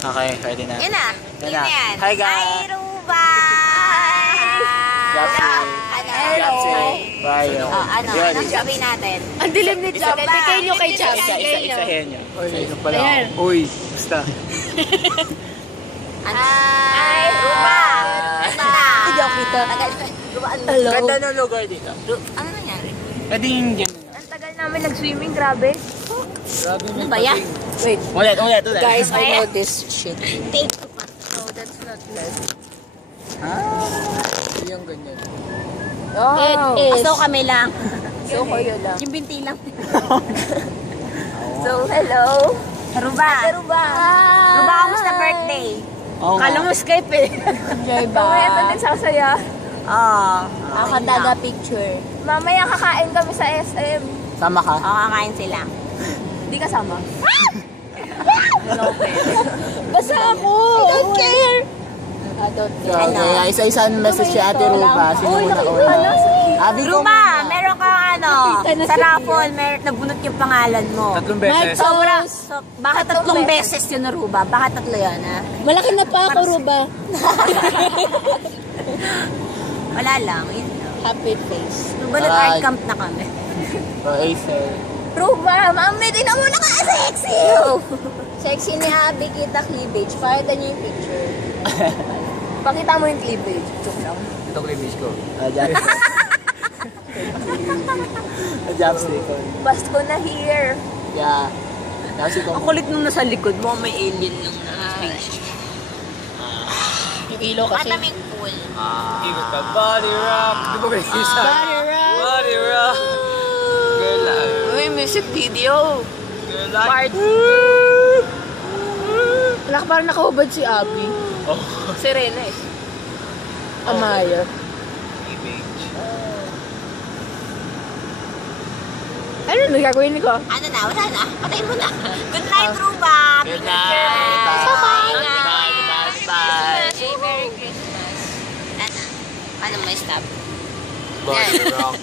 Okay, ready na. Yan na. Yan Yan na. yan. Hi, guys. Hi, Ruba! Japsi. Hello. Bye. Anong sabihin natin? Ang dilim ni Chab. Bigay nyo kay Chab. Isa-isahin nyo. Isa pala Ayan. ako. Uy, basta. Hi, Ruba! Hindi ako kita. Ruba, ano? Hello. Ganda ng lugar dito. Ano nangyari? Pwede yung dyan. Ang tagal namin nag-swimming, grabe. Grabe Ano ba yan? Wait, Ulit. guys, I know this shit. Take ko pa. No, that's not live. Yung ganyan. Oh, So kami lang. so kayo lang. Yung binti lang. So, hello. Ruba. Ruba. Ruba, kamusta birthday? Oo. Kala mo Skype eh. Enjoy ba? Mamaya ito din sasaya. Oo. Ako taga picture. Mamaya kakain kami sa SM. Sama ka? Oo, kakain sila. Hindi kasama. Basta ako. I don't care. I don't So, care. kaya isa-isa ang message si Ate Ruba. Sino una-una? Abi ko Ruba, muna. meron kang ano, Nakita na sa siya. raffle, meron nabunot yung pangalan mo. 3 beses. Sobra. Bakit tatlong beses yun na Ruba? Bakit tatlo yun, ha? Malaki na pa ako, Ruba. Wala lang, yun lang. Happy face. Ruba, nag-art camp na kami. O, Acer. Ruba, mami, din mo na ka sexy! Sexy ni Abby, kita cleavage. Pakita niyo yung picture. Pakita mo yung cleavage. Joke lang. Ito cleavage ko. Japstick. Pasko na here. Yeah. Kasi kung... Ang kulit nung nasa likod mo, may alien lang na spaceship. Yung ilaw kasi. Mataming pool. Ikot ka. Body rock. Di ba may isa? Body rock. Body rock. Girl, Uy, music video. girl, Part. Wala ka parang nakahubad si Abby. Oh. Si Rene. Amaya. Cleavage. Ano na gagawin ko? Ano na, wala na. Patayin mo na. Good night, Ruba. Good night. Bye. Bye. Merry Christmas. Ano? Paano may stop? Body rock.